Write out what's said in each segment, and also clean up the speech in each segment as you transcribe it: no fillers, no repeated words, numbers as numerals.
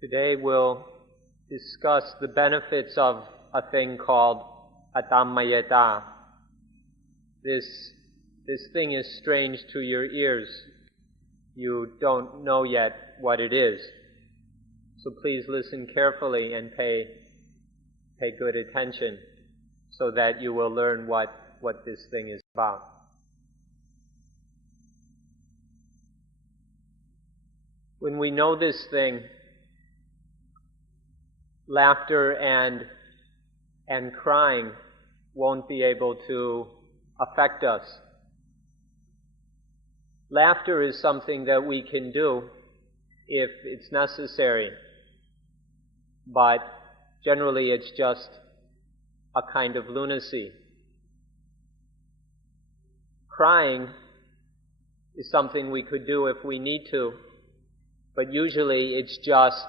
Today we'll discuss the benefits of a thing called Atammayata. This thing is strange to your ears. You don't know yet what it is. So please listen carefully and pay good attention so that you will learn what this thing is about. When we know this thing, laughter and crying won't be able to affect us. Laughter is something that we can do if it's necessary, but generally it's just a kind of lunacy. Crying is something we could do if we need to, but usually it's just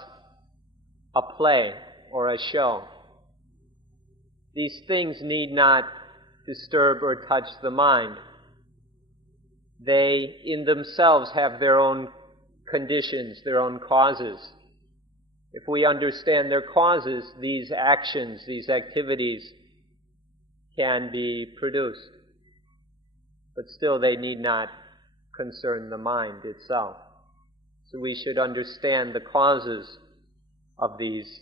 a play or a show. These things need not disturb or touch the mind. They, in themselves, have their own conditions, their own causes. If we understand their causes, these actions, these activities can be produced. But still, they need not concern the mind itself. So we should understand the causes of these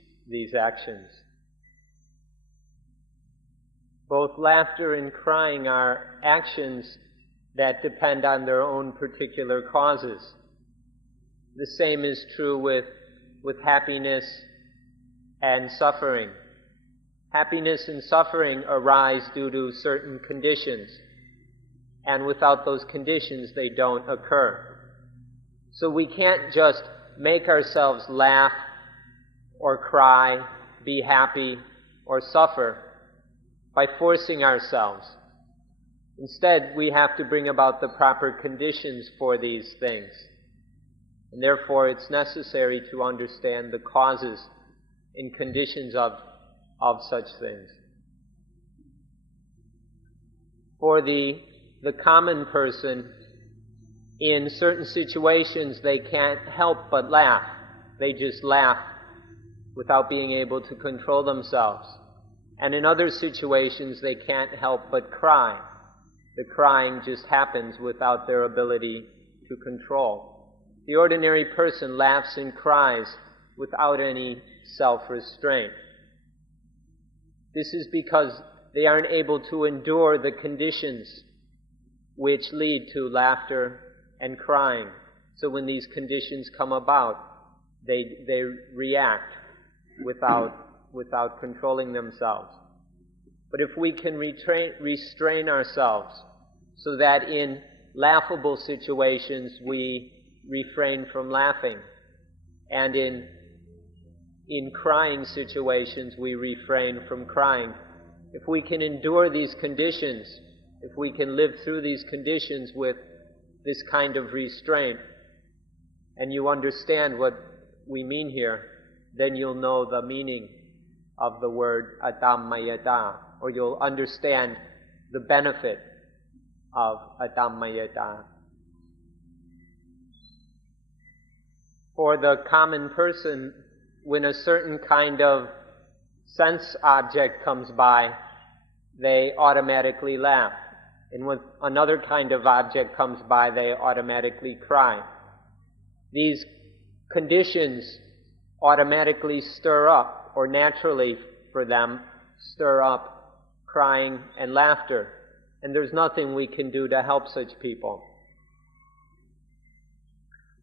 actions. Both laughter and crying are actions that depend on their own particular causes. The same is true with happiness and suffering. Happiness and suffering arise due to certain conditions, and without those conditions they don't occur. So we can't just make ourselves laugh or cry, be happy, or suffer by forcing ourselves. Instead, we have to bring about the proper conditions for these things. And therefore, it's necessary to understand the causes and conditions of such things. For the common person, in certain situations, they can't help but laugh. They just laugh without being able to control themselves. And in other situations, they can't help but cry. The crying just happens without their ability to control. The ordinary person laughs and cries without any self-restraint. This is because they aren't able to endure the conditions which lead to laughter and crying. So when these conditions come about, they react without controlling themselves. But if we can restrain ourselves so that in laughable situations we refrain from laughing, and in crying situations we refrain from crying, if we can endure these conditions, if we can live through these conditions with this kind of restraint, and you understand what we mean here, then you'll know the meaning of the word Atammayata, or you'll understand the benefit of Atammayata. For the common person, when a certain kind of sense object comes by, they automatically laugh. And when another kind of object comes by, they automatically cry. These conditions automatically stir up, or naturally for them, stir up crying and laughter. And there's nothing we can do to help such people.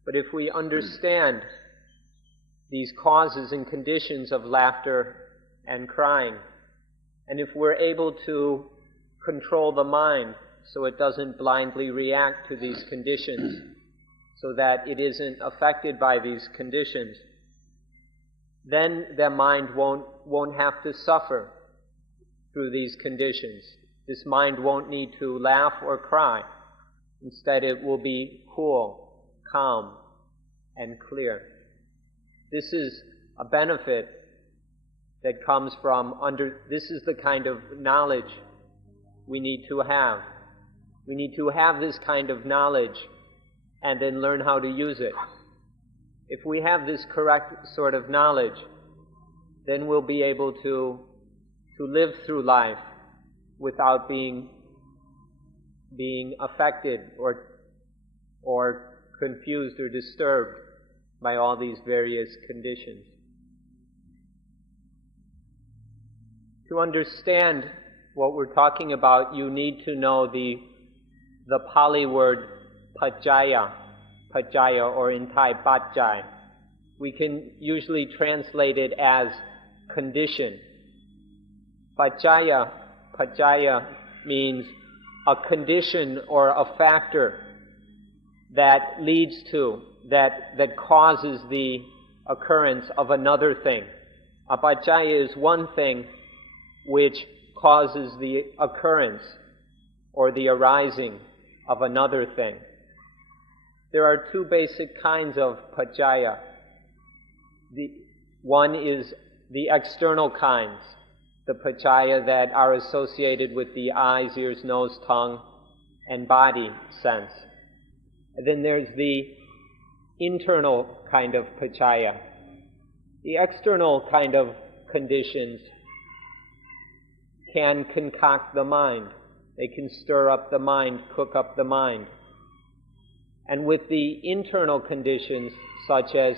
But if we understand these causes and conditions of laughter and crying, and if we're able to control the mind so it doesn't blindly react to these conditions, so that it isn't affected by these conditions, then the mind won't have to suffer through these conditions. This mind won't need to laugh or cry. Instead, it will be cool, calm, and clear. This is a benefit that comes from this is the kind of knowledge we need to have. We need to have this kind of knowledge and then learn how to use it. If we have this correct sort of knowledge, then we'll be able to live through life without being affected or confused or disturbed by all these various conditions. To understand what we're talking about, you need to know the Pali word pajjaya, or in Thai pajjai. We can usually translate it as condition. Pajjaya means a condition or a factor that leads to, that causes the occurrence of another thing. A pajjaya is one thing which causes the occurrence or the arising of another thing. There are two basic kinds of pajjaya. One is the external kinds, the pajjaya that are associated with the eyes, ears, nose, tongue, and body sense. And then there's the internal kind of pajjaya. The external kind of conditions can concoct the mind. They can stir up the mind, cook up the mind. And with the internal conditions such as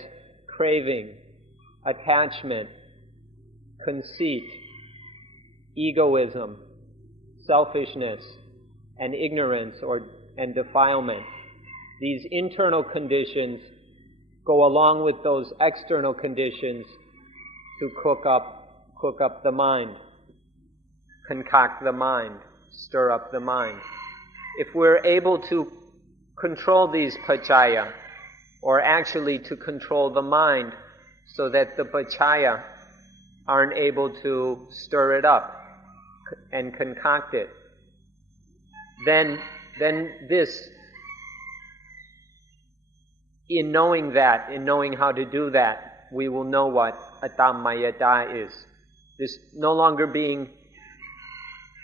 craving, attachment, conceit, egoism, selfishness, and ignorance and defilement, these internal conditions go along with those external conditions to cook up the mind, concoct the mind, stir up the mind. If we're able to control these pajjaya, or actually to control the mind so that the pajjaya aren't able to stir it up and concoct it, then this, in knowing how to do that, we will know what Atammayata is. This no longer being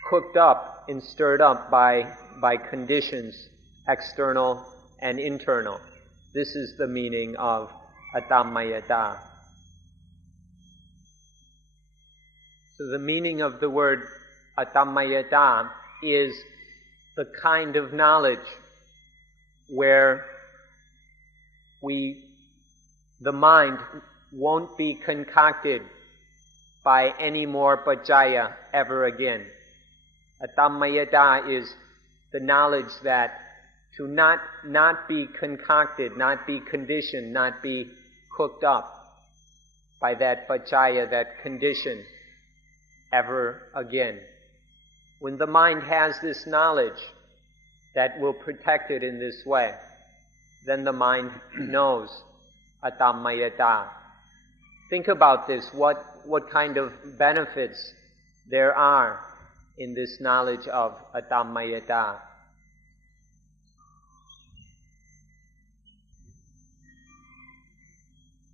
cooked up and stirred up by conditions, external and internal. This is the meaning of Atammayata. So the meaning of the word Atammayata is the kind of knowledge where the mind won't be concocted by any more pajjaya ever again. Atammayata is the knowledge that to not be concocted, not be conditioned, not be cooked up by that pajjaya, that condition, ever again. When the mind has this knowledge that will protect it in this way, then the mind knows Atammayata. Think about this, what kind of benefits there are in this knowledge of Atammayata.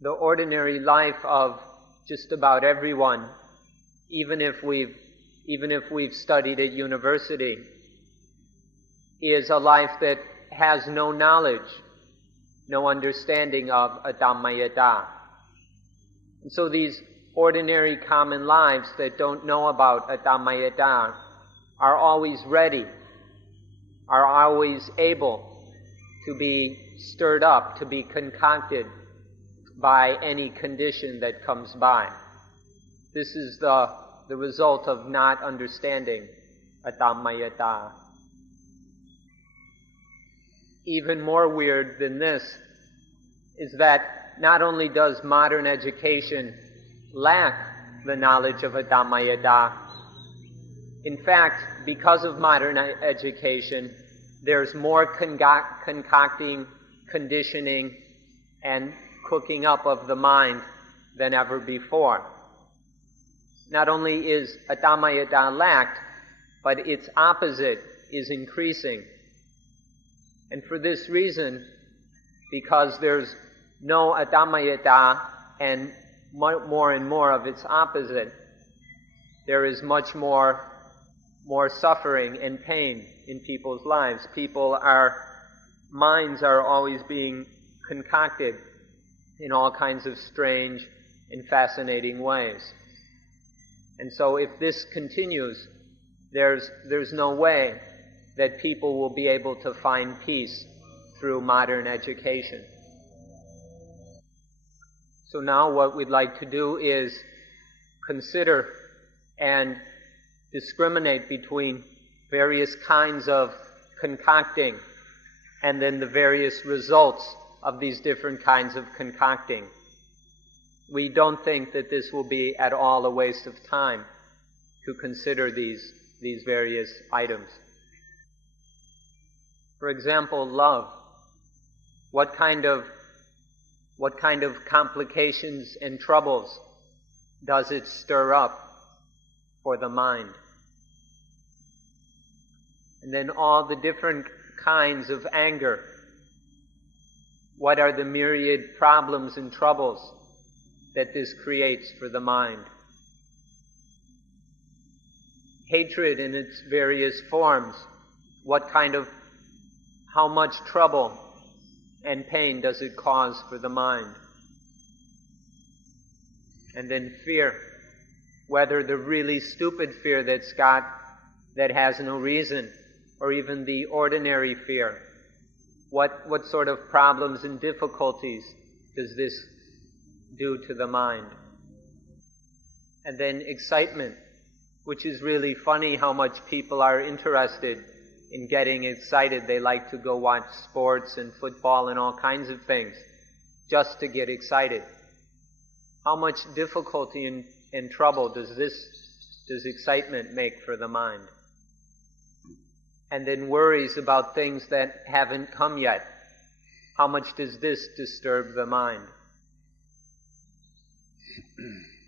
The ordinary life of just about everyone, even if we've studied at university, is a life that has no knowledge, no understanding of Atammayata. And so these ordinary common lives that don't know about Atammayata are always ready, are always able to be stirred up, to be concocted by any condition that comes by. This is the result of not understanding Atammayata. Even more weird than this is that not only does modern education lack the knowledge of Atammayata, in fact, because of modern education, there's more concocting, conditioning, and cooking up of the mind than ever before. Not only is Atammayata lacked, but its opposite is increasing. And for this reason, because there's no Atammayata and more and more of its opposite, there is much more suffering and pain in people's lives. Minds are always being concocted, in all kinds of strange and fascinating ways. And so if this continues, there's no way that people will be able to find peace through modern education. So now what we'd like to do is consider and discriminate between various kinds of concocting and then the various results of these different kinds of concocting. We don't think that this will be at all a waste of time to consider these various items. For example, love. What kind of complications and troubles does it stir up for the mind? And then all the different kinds of anger. What are the myriad problems and troubles that this creates for the mind? Hatred in its various forms. How much trouble and pain does it cause for the mind? And then fear. Whether the really stupid fear that has no reason, or even the ordinary fear. What sort of problems and difficulties does this do to the mind? And then excitement, which is really funny how much people are interested in getting excited. They like to go watch sports and football and all kinds of things just to get excited. How much difficulty and trouble does excitement make for the mind? And then worries about things that haven't come yet. How much does this disturb the mind?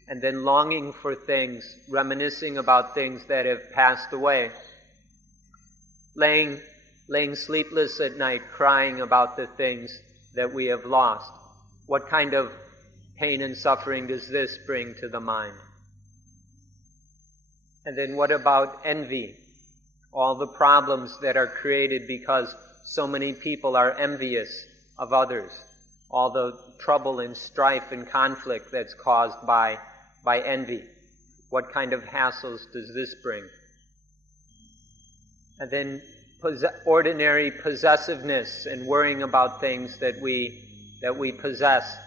And then longing for things, reminiscing about things that have passed away. Laying sleepless at night, crying about the things that we have lost. What kind of pain and suffering does this bring to the mind? And then what about envy? All the problems that are created because so many people are envious of others. All the trouble and strife and conflict that's caused by envy. What kind of hassles does this bring? And then ordinary possessiveness and worrying about things that we possess.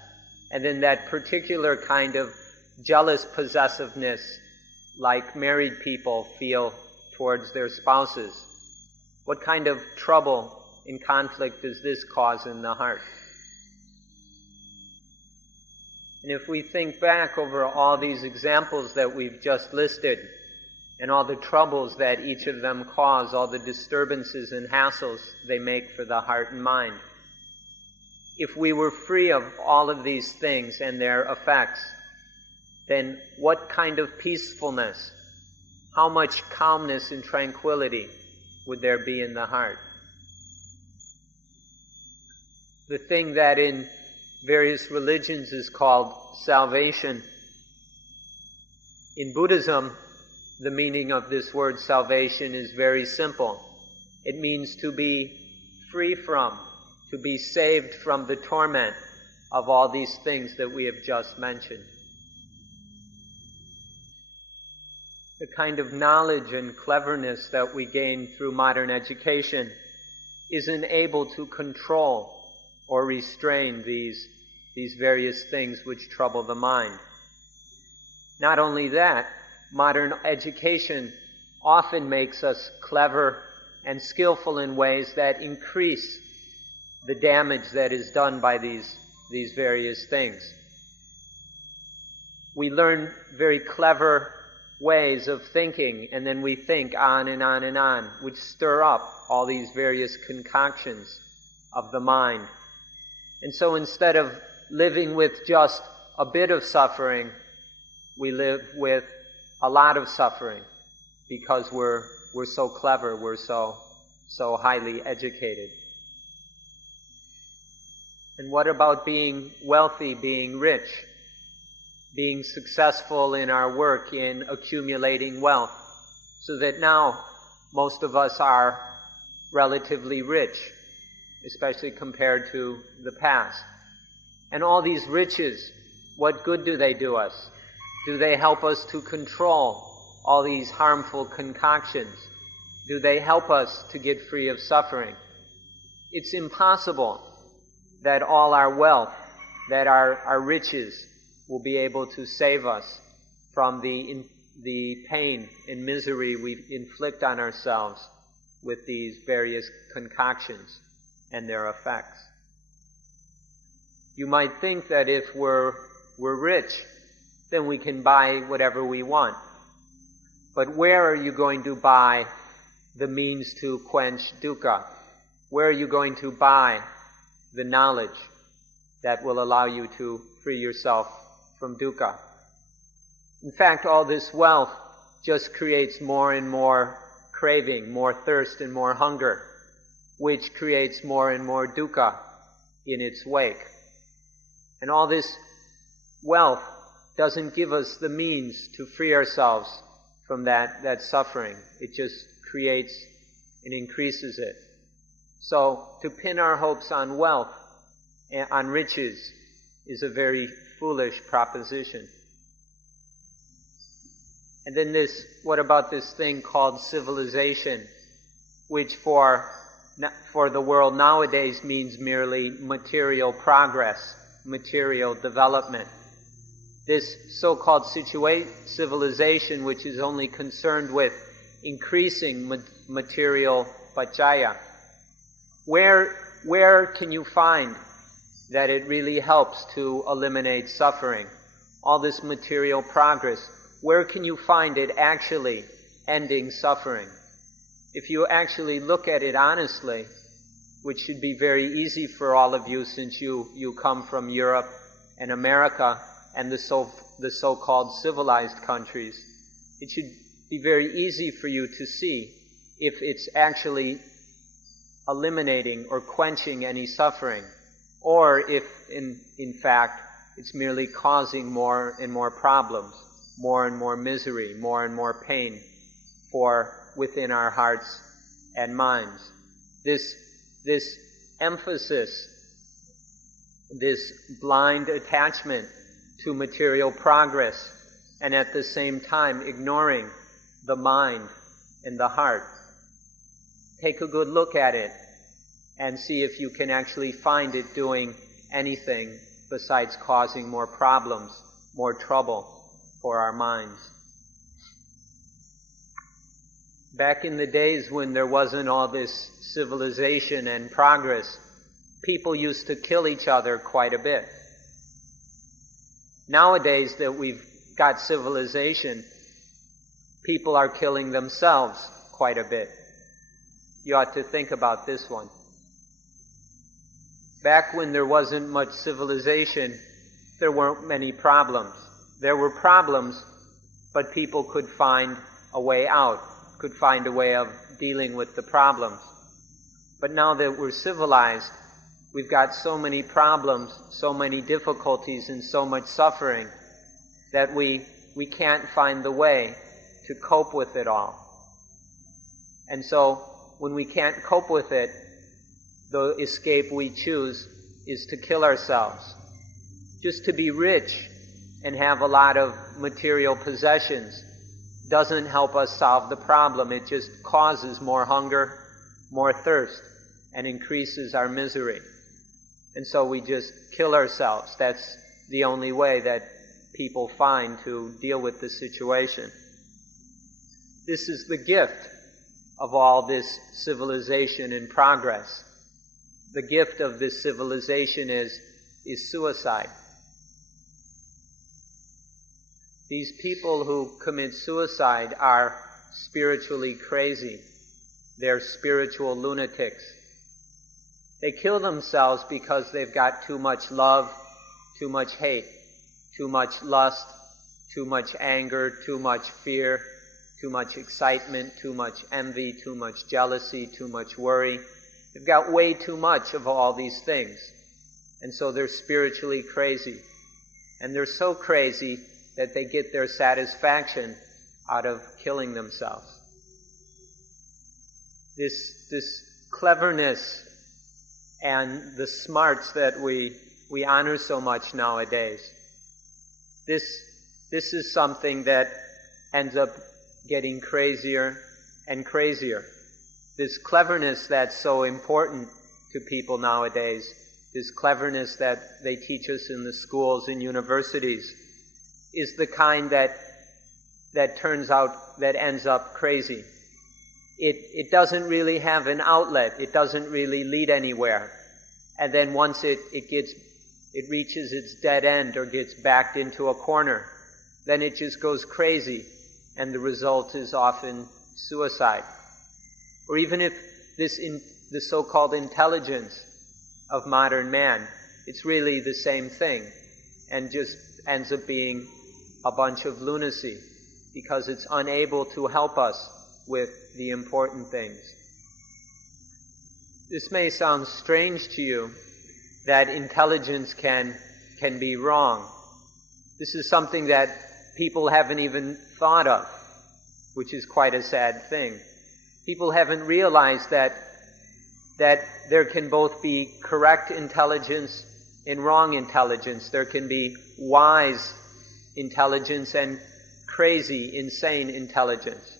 And then that particular kind of jealous possessiveness like married people feel towards their spouses. What kind of trouble and conflict does this cause in the heart? And if we think back over all these examples that we've just listed, and all the troubles that each of them cause, all the disturbances and hassles they make for the heart and mind, if we were free of all of these things and their effects, then what kind of peacefulness, how much calmness and tranquility would there be in the heart? The thing that in various religions is called salvation. In Buddhism, the meaning of this word salvation is very simple. It means to be free from, to be saved from the torment of all these things that we have just mentioned. The kind of knowledge and cleverness that we gain through modern education isn't able to control or restrain these various things which trouble the mind. Not only that, modern education often makes us clever and skillful in ways that increase the damage that is done by these various things. We learn very clever ways of thinking, and then we think on and on and on, which stir up all these various concoctions of the mind. And so instead of living with just a bit of suffering, we live with a lot of suffering because we're so clever, we're so highly educated. And what about being wealthy, being rich, being successful in our work in accumulating wealth, so that now most of us are relatively rich, especially compared to the past. And all these riches, what good do they do us? Do they help us to control all these harmful concoctions? Do they help us to get free of suffering? It's impossible that all our wealth, that our riches will be able to save us from the pain and misery we inflict on ourselves with these various concoctions and their effects. You might think that if we're rich, then we can buy whatever we want. But where are you going to buy the means to quench dukkha? Where are you going to buy the knowledge that will allow you to free yourself from dukkha? In fact, all this wealth just creates more and more craving, more thirst and more hunger, which creates more and more dukkha in its wake. And all this wealth doesn't give us the means to free ourselves from that suffering. It just creates and increases it. So to pin our hopes on wealth, on riches, is a very foolish proposition. And then what about this thing called civilization, which for the world nowadays means merely material progress, material development. This so-called civilization, which is only concerned with increasing material pacaya, where can you find that it really helps to eliminate suffering? All this material progress, where can you find it actually ending suffering? If you actually look at it honestly, which should be very easy for all of you since you come from Europe and America and the so-called civilized countries, it should be very easy for you to see if it's actually eliminating or quenching any suffering, or if in fact it's merely causing more and more problems, more and more misery, more and more pain within our hearts and minds. This emphasis, this blind attachment to material progress, and at the same time ignoring the mind and the heart. Take a good look at it and see if you can actually find it doing anything besides causing more problems, more trouble for our minds. Back in the days when there wasn't all this civilization and progress, people used to kill each other quite a bit. Nowadays that we've got civilization, people are killing themselves quite a bit. You ought to think about this one. Back when there wasn't much civilization, there weren't many problems. There were problems, but people could find a way out, could find a way of dealing with the problems. But now that we're civilized, we've got so many problems, so many difficulties, and so much suffering that we can't find the way to cope with it all. And so, when we can't cope with it, the escape we choose is to kill ourselves. Just to be rich and have a lot of material possessions doesn't help us solve the problem. It just causes more hunger, more thirst, and increases our misery. And so we just kill ourselves. That's the only way that people find to deal with the situation. This is the gift of all this civilization and progress. The gift of this civilization is suicide. These people who commit suicide are spiritually crazy. They're spiritual lunatics. They kill themselves because they've got too much love, too much hate, too much lust, too much anger, too much fear, too much excitement, too much envy, too much jealousy, too much worry. They've got way too much of all these things. And so they're spiritually crazy. And they're so crazy that they get their satisfaction out of killing themselves. This cleverness and the smarts that we we honor so much nowadays. This is something that ends up getting crazier and crazier. This cleverness that's so important to people nowadays, this cleverness that they teach us in the schools and universities, is the kind that ends up crazy. It doesn't really have an outlet. It doesn't really lead anywhere. And then once it reaches its dead end or gets backed into a corner, then it just goes crazy, and the result is often suicide. Or even if the so-called intelligence of modern man, it's really the same thing, and just ends up being a bunch of lunacy, because it's unable to help us with the important things. This may sound strange to you, that intelligence can be wrong. This is something that people haven't even thought of, which is quite a sad thing. People haven't realized that there can both be correct intelligence and wrong intelligence. There can be wise intelligence and crazy, insane intelligence.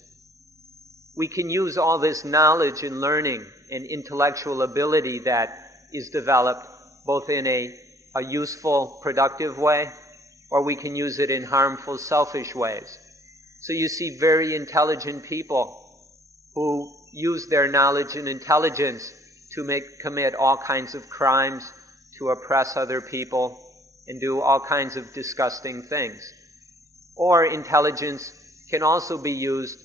We can use all this knowledge and learning and intellectual ability that is developed both in a useful, productive way, or we can use it in harmful, selfish ways. So you see very intelligent people who use their knowledge and intelligence to commit all kinds of crimes, to oppress other people, and do all kinds of disgusting things. Or intelligence can also be used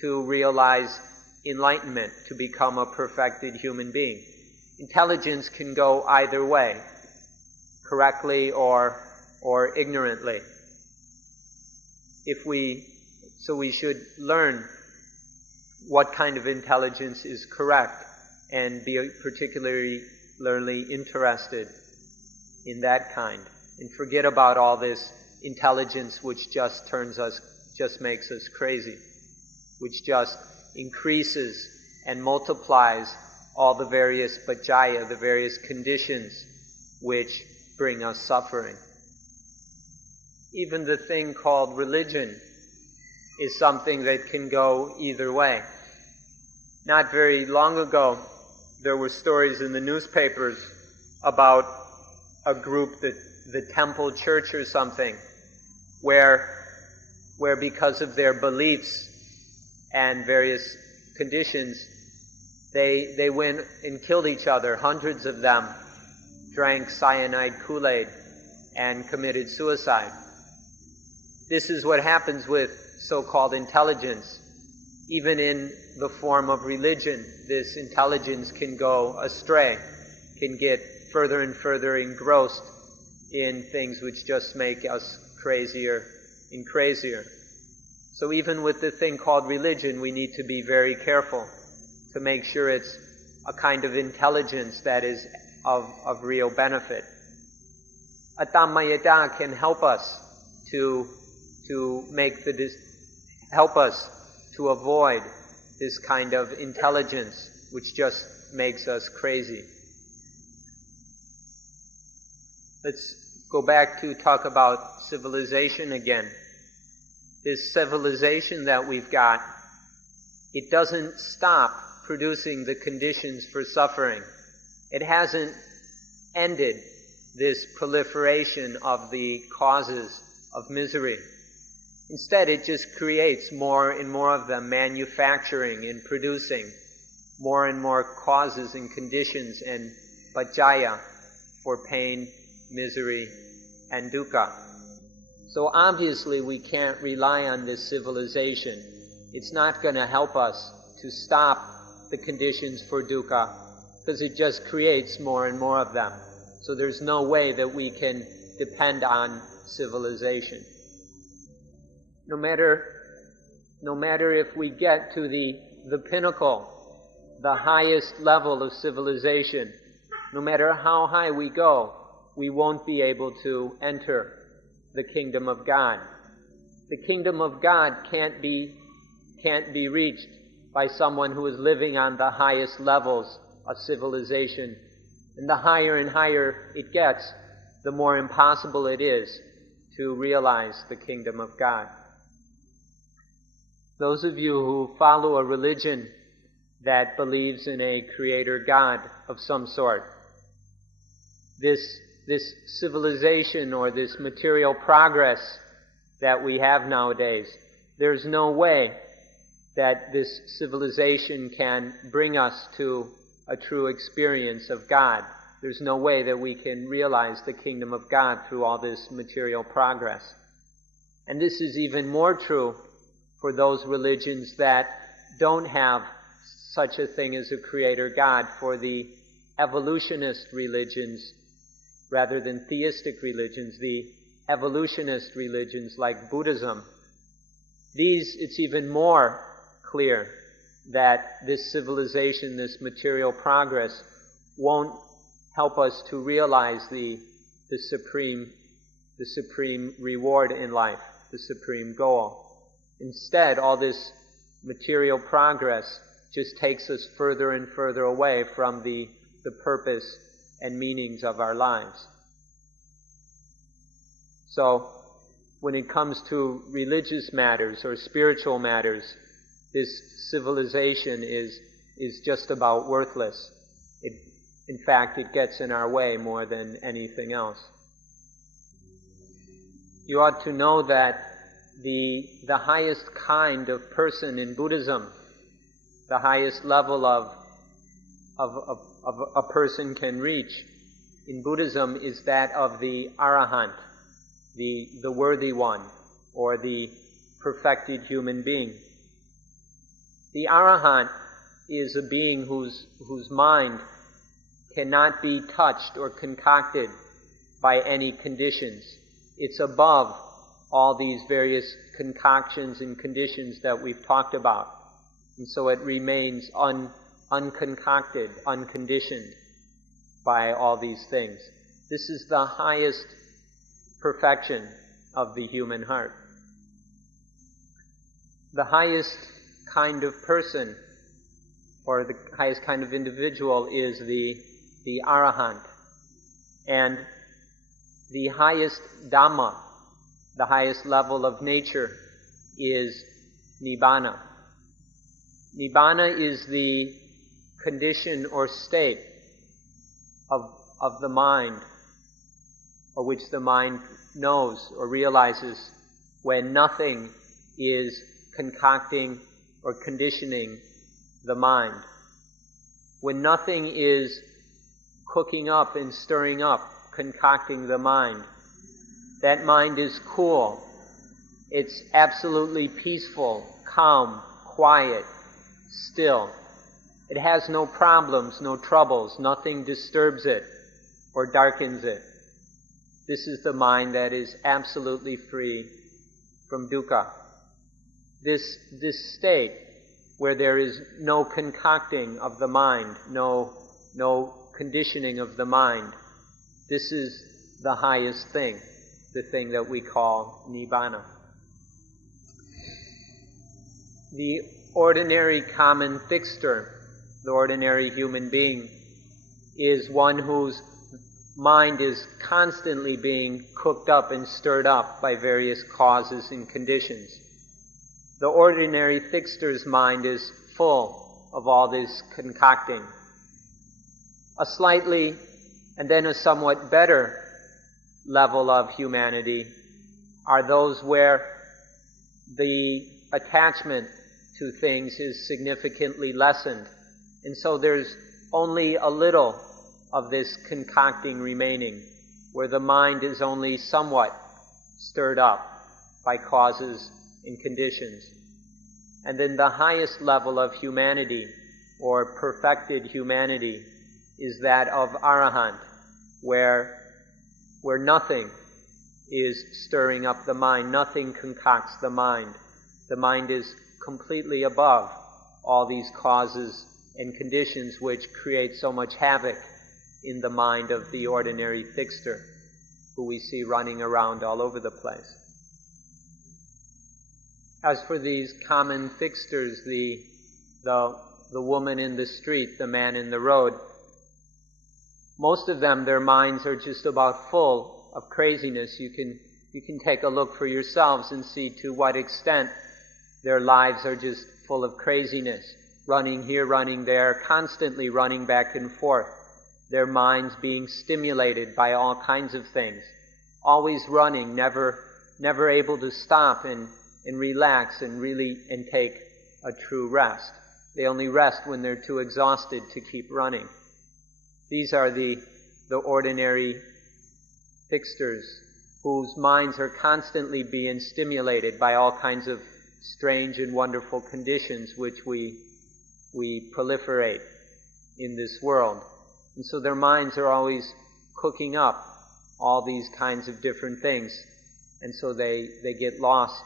to realize enlightenment, to become a perfected human being. Intelligence can go either way, correctly or ignorantly. So we should learn what kind of intelligence is correct and be particularly interested in that kind, and forget about all this intelligence which just makes us crazy, which just increases and multiplies all the various bhajaya, the various conditions which bring us suffering. Even the thing called religion is something that can go either way. Not very long ago, there were stories in the newspapers about a group, the Temple Church or something, where because of their beliefs and various conditions, they went and killed each other. Hundreds of them drank cyanide Kool-Aid and committed suicide. This is what happens with so-called intelligence. Even in the form of religion, this intelligence can go astray, can get further and further engrossed in things which just make us crazier and crazier. So even with the thing called religion, we need to be very careful to make sure it's a kind of intelligence that is of real benefit. Atammayata can help us to avoid this kind of intelligence which just makes us crazy. Let's go back to talk about civilization again. This civilization that we've got, it doesn't stop producing the conditions for suffering. It hasn't ended this proliferation of the causes of misery. Instead, it just creates more and more of them, manufacturing and producing more and more causes and conditions and bhajaya for pain, misery, and dukkha. So obviously we can't rely on this civilization. It's not going to help us to stop the conditions for dukkha, because it just creates more and more of them. So there's no way that we can depend on civilization. No matter if we get to the pinnacle, the highest level of civilization, no matter how high we go, we won't be able to enter the kingdom of God. The kingdom of God can't be reached by someone who is living on the highest levels of civilization. And the higher and higher it gets, the more impossible it is to realize the kingdom of God. Those of you who follow a religion that believes in a creator God of some sort, this civilization or this material progress that we have nowadays, there's no way that this civilization can bring us to a true experience of God. There's no way that we can realize the kingdom of God through all this material progress. And this is even more true for those religions that don't have such a thing as a creator God, for the evolutionist religions rather than theistic religions, the evolutionist religions like Buddhism. These, it's even more clear that this civilization, this material progress, won't help us to realize the supreme reward in life, the supreme goal. Instead, all this material progress just takes us further and further away from the purpose and meanings of our lives. So, when it comes to religious matters or spiritual matters, this civilization is just about worthless. In fact, it gets in our way more than anything else. You ought to know that the highest kind of person in Buddhism, the highest level of a person can reach in Buddhism, is that of the Arahant, the worthy one, or the perfected human being. The Arahant is a being whose mind cannot be touched or concocted by any conditions. It's above all these various concoctions and conditions that we've talked about. And so it remains unconcocted, unconditioned by all these things. This is the highest perfection of the human heart. The highest kind of person, or the highest kind of individual, is the Arahant. And the highest Dhamma, the highest level of nature, is Nibbana. Nibbana is the condition or state of the mind, or which the mind knows or realizes when nothing is concocting or conditioning the mind. When nothing is cooking up and stirring up, concocting the mind, that mind is cool. It's absolutely peaceful, calm, quiet, still. It has no problems, no troubles. Nothing disturbs it or darkens it. This is the mind that is absolutely free from dukkha. This state where there is no concocting of the mind, no conditioning of the mind, this is the highest thing, the thing that we call Nibbana. The ordinary common fixter, the ordinary human being, is one whose mind is constantly being cooked up and stirred up by various causes and conditions. The ordinary fixter's mind is full of all this concocting. A slightly, and then a somewhat better level of humanity are those where the attachment to things is significantly lessened. And so there's only a little of this concocting remaining, where the mind is only somewhat stirred up by causes and conditions. And then the highest level of humanity, or perfected humanity, is that of Arahant, where nothing is stirring up the mind, nothing concocts the mind. The mind is completely above all these causes and conditions which create so much havoc in the mind of the ordinary fixter, who we see running around all over the place. As for these common fixters, the woman in the street, the man in the road, most of them, their minds are just about full of craziness. You can take a look for yourselves and see to what extent their lives are just full of craziness, running here, running there, constantly running back and forth, their minds being stimulated by all kinds of things, always running, never able to stop and relax and take a true rest. They only rest when they're too exhausted to keep running. These are the ordinary fixtures whose minds are constantly being stimulated by all kinds of strange and wonderful conditions which we proliferate in this world. And so their minds are always cooking up all these kinds of different things, and so they get lost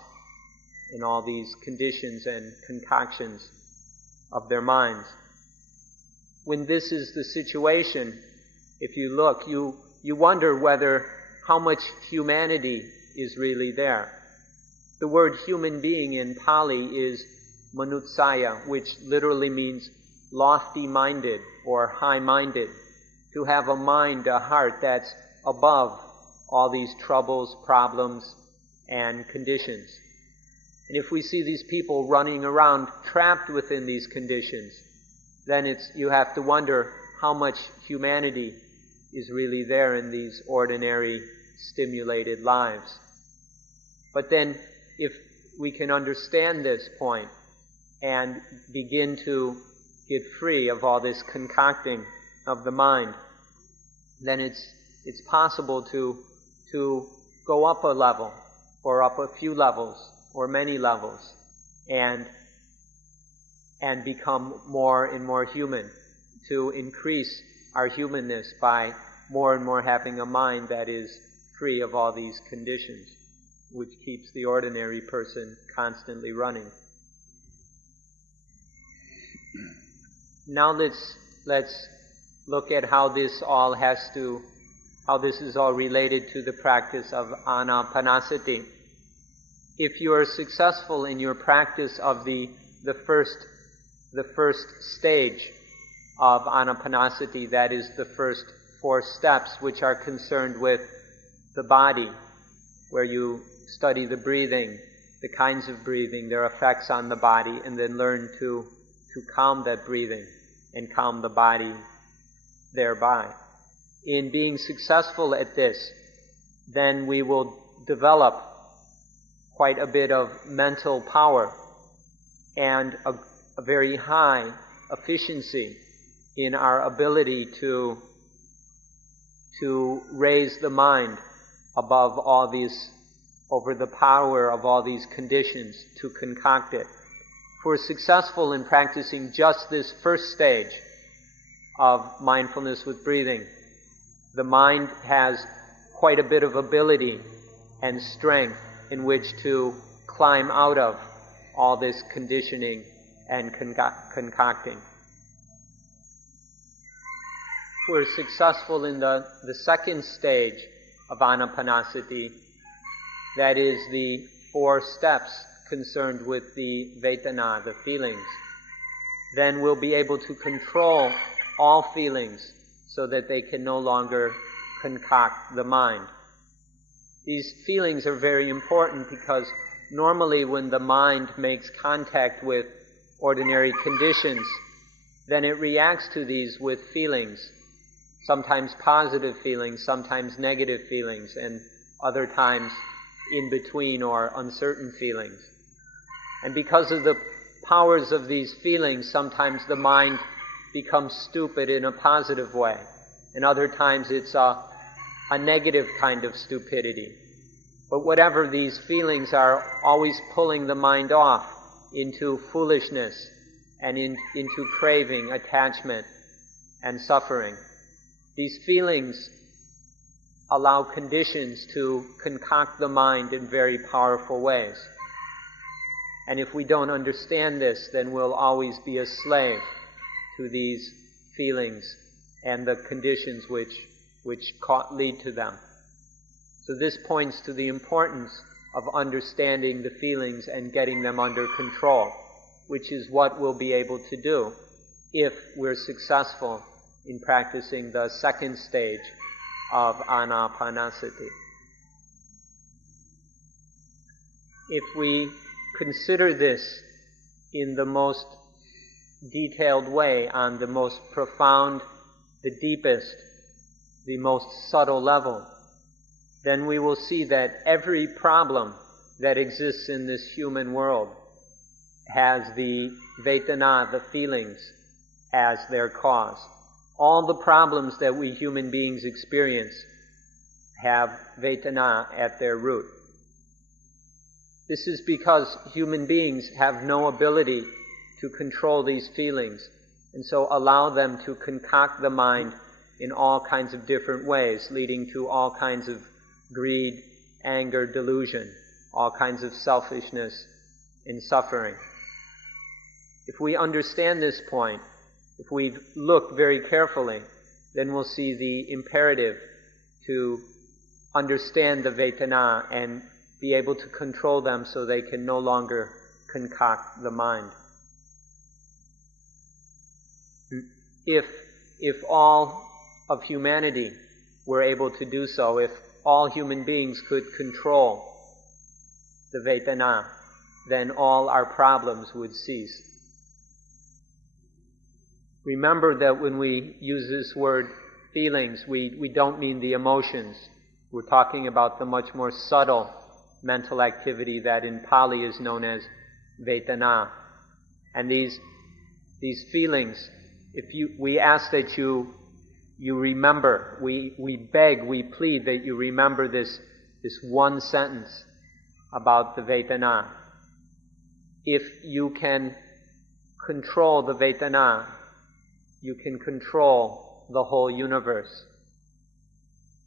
in all these conditions and concoctions of their minds. When this is the situation, if you look, you wonder how much humanity is really there. The word human being in Pali is manutsaya, which literally means lofty-minded or high-minded. To have a mind, a heart that's above all these troubles, problems, and conditions. And if we see these people running around trapped within these conditions, then you have to wonder how much humanity is really there in these ordinary, stimulated lives. But then, if we can understand this point and begin to get free of all this concocting of the mind, then it's possible to go up a level, or up a few levels, or many levels, and become more and more human, to increase our humanness by more and more having a mind that is free of all these conditions, which keeps the ordinary person constantly running. Now let's look at how this is all related to the practice of anapanasati. If you are successful in your practice of the first stage of anapanasati, that is the first 4 steps which are concerned with the body, where you study the breathing, the kinds of breathing, their effects on the body, and then learn to calm that breathing and calm the body thereby. In being successful at this, then we will develop quite a bit of mental power and a very high efficiency in our ability to raise the mind above all these, over the power of all these conditions, to concoct it. If we're successful in practicing just this first stage of mindfulness with breathing, the mind has quite a bit of ability and strength in which to climb out of all this conditioning and concocting. If we're successful in the second stage of anapanasati, that is the 4 steps concerned with the vedana, the feelings, then we'll be able to control all feelings so that they can no longer concoct the mind. These feelings are very important because normally when the mind makes contact with ordinary conditions, then it reacts to these with feelings, sometimes positive feelings, sometimes negative feelings, and other times in between or uncertain feelings. And because of the powers of these feelings, sometimes the mind becomes stupid in a positive way, and other times it's a negative kind of stupidity. But whatever these feelings are, always pulling the mind off into foolishness and into craving, attachment, and suffering. These feelings allow conditions to concoct the mind in very powerful ways. And if we don't understand this, then we'll always be a slave to these feelings and the conditions which lead to them. So this points to the importance of understanding the feelings and getting them under control, which is what we'll be able to do if we're successful in practicing the second stage of anapanasati. If we consider this in the most detailed way, on the most profound, the deepest, the most subtle level, then we will see that every problem that exists in this human world has the Vedana, the feelings, as their cause. All the problems that we human beings experience have Vedana at their root. This is because human beings have no ability to control these feelings, and so allow them to concoct the mind in all kinds of different ways, leading to all kinds of greed, anger, delusion, all kinds of selfishness and suffering. If we understand this point, if we look very carefully, then we'll see the imperative to understand the Vedana and be able to control them so they can no longer concoct the mind. If all of humanity were able to do so, if all human beings could control the Vedana, then all our problems would cease. Remember that when we use this word feelings, we don't mean the emotions. We're talking about the much more subtle mental activity that in Pali is known as Vedana. And these feelings, we ask that you remember, we beg, we plead that you remember this one sentence about the Vedana. If you can control the Vedana, you can control the whole universe.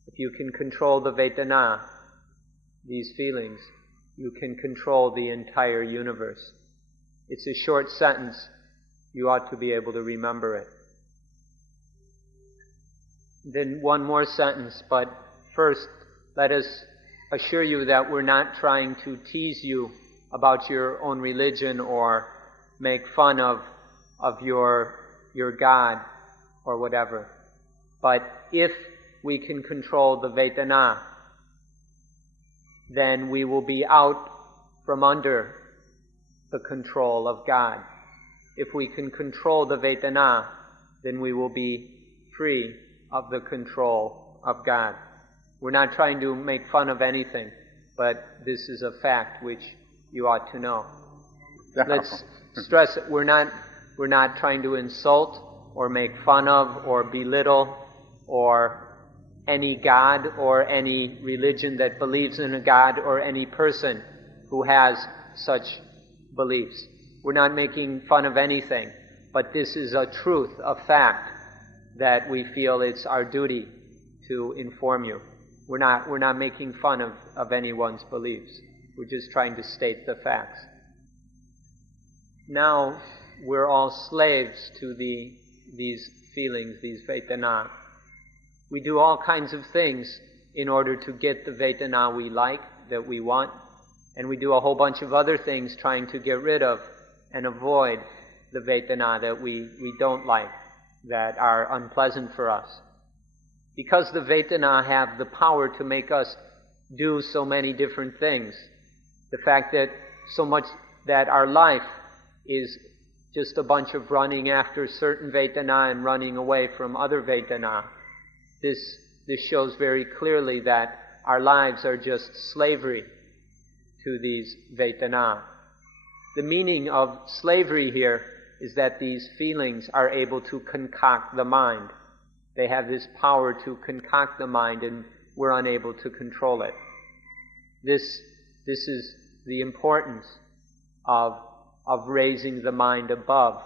If you can control the Vedana, these feelings, you can control the entire universe. It's a short sentence. You ought to be able to remember it. Then one more sentence, but first let us assure you that we're not trying to tease you about your own religion or make fun of your God or whatever. But if we can control the Vedana, then we will be out from under the control of God. If we can control the Vedana, then we will be free of the control of God. We're not trying to make fun of anything, but this is a fact which you ought to know. Let's stress it. We're not trying to insult or make fun of or belittle or any God or any religion that believes in a God or any person who has such beliefs. We're not making fun of anything, but this is a truth, a fact, that we feel it's our duty to inform you. We're not making fun of anyone's beliefs. We're just trying to state the facts. Now we're all slaves to these feelings, these Vedana. We do all kinds of things in order to get the Vedana we like, that we want, and we do a whole bunch of other things trying to get rid of and avoid the Vedana that we don't like, that are unpleasant for us. Because the Vedana have the power to make us do so many different things, the fact that so much that our life is just a bunch of running after certain Vedana and running away from other Vedana, this shows very clearly that our lives are just slavery to these Vedana. The meaning of slavery here is that these feelings are able to concoct the mind. They have this power to concoct the mind, and we're unable to control it. This is the importance of raising the mind above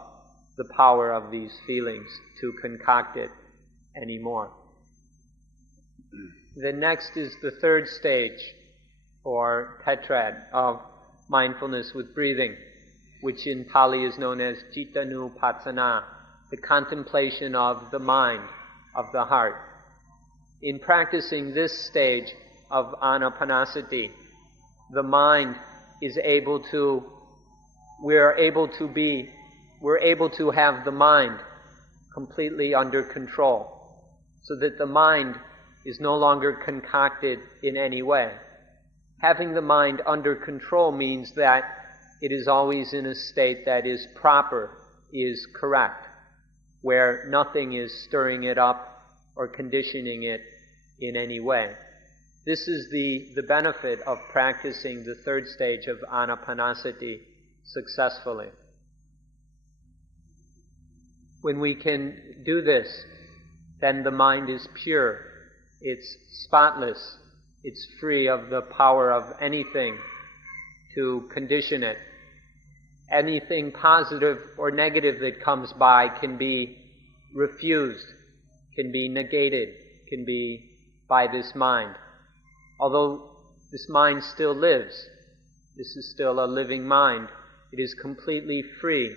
the power of these feelings to concoct it anymore. The next is the third stage, or tetrad, of mindfulness with breathing, which in Pali is known as cittanupassana, the contemplation of the mind, of the heart. In practicing this stage of anapanasati, the mind is able to, we're able to have the mind completely under control, so that the mind is no longer concocted in any way. Having the mind under control means that it is always in a state that is proper, is correct, where nothing is stirring it up or conditioning it in any way. This is the benefit of practicing the third stage of anapanasati successfully. When we can do this, then the mind is pure, it's spotless, it's free of the power of anything to condition it. Anything positive or negative that comes by can be refused, can be negated, can be by this mind. Although this mind still lives, this is still a living mind, it is completely free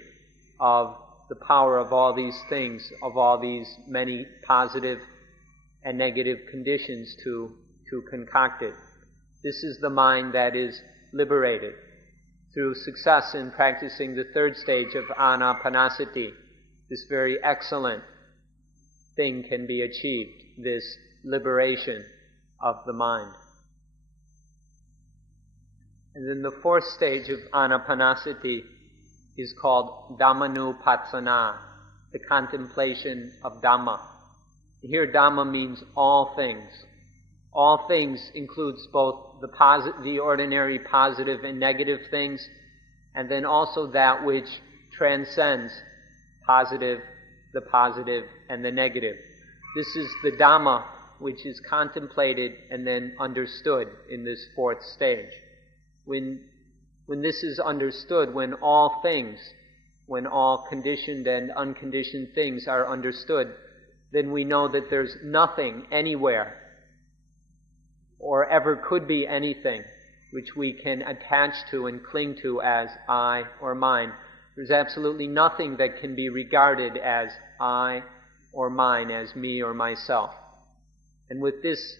of the power of all these things, of all these many positive and negative conditions to concoct it. This is the mind that is liberated. Through success in practicing the third stage of anapanasati, this very excellent thing can be achieved, this liberation of the mind. And then the fourth stage of anapanasati is called Dhammanupassana, the contemplation of Dhamma. Here Dhamma means all things. All things includes both the ordinary positive and negative things, and then also that which transcends the positive and the negative. This is the Dhamma which is contemplated and then understood in this fourth stage. When this is understood, when all things, when all conditioned and unconditioned things are understood, then we know that there's nothing anywhere or ever could be anything which we can attach to and cling to as I or mine. There's absolutely nothing that can be regarded as I or mine, as me or myself. And with this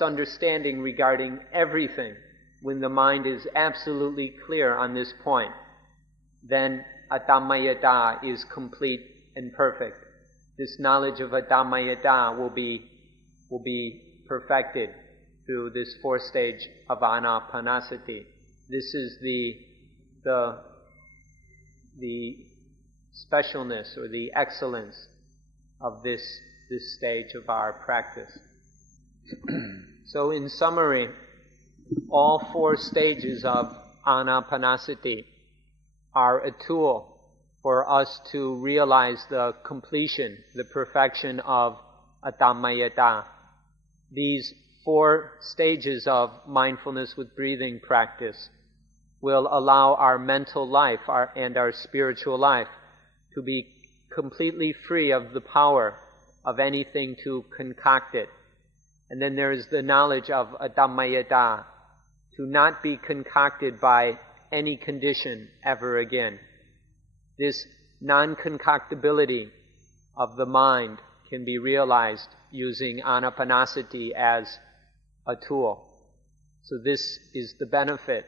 understanding regarding everything, when the mind is absolutely clear on this point, then Atammayata is complete and perfect. This knowledge of Atammayata will be perfected through this fourth stage of anapanasati. This is the specialness or the excellence of this stage of our practice. So in summary, all four stages of anapanasati are a tool for us to realize the completion, the perfection of Atammayata. These four stages of mindfulness with breathing practice will allow our mental life and our spiritual life to be completely free of the power of anything to concoct it. And then there is the knowledge of Atammayata, to not be concocted by any condition ever again. This non-concoctability of the mind can be realized using anapanasati as a tool. So this is the benefit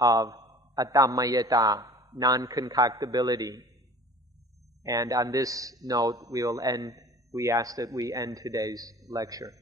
of Atammayata, non-concoctability. And on this note, we ask that we end today's lecture.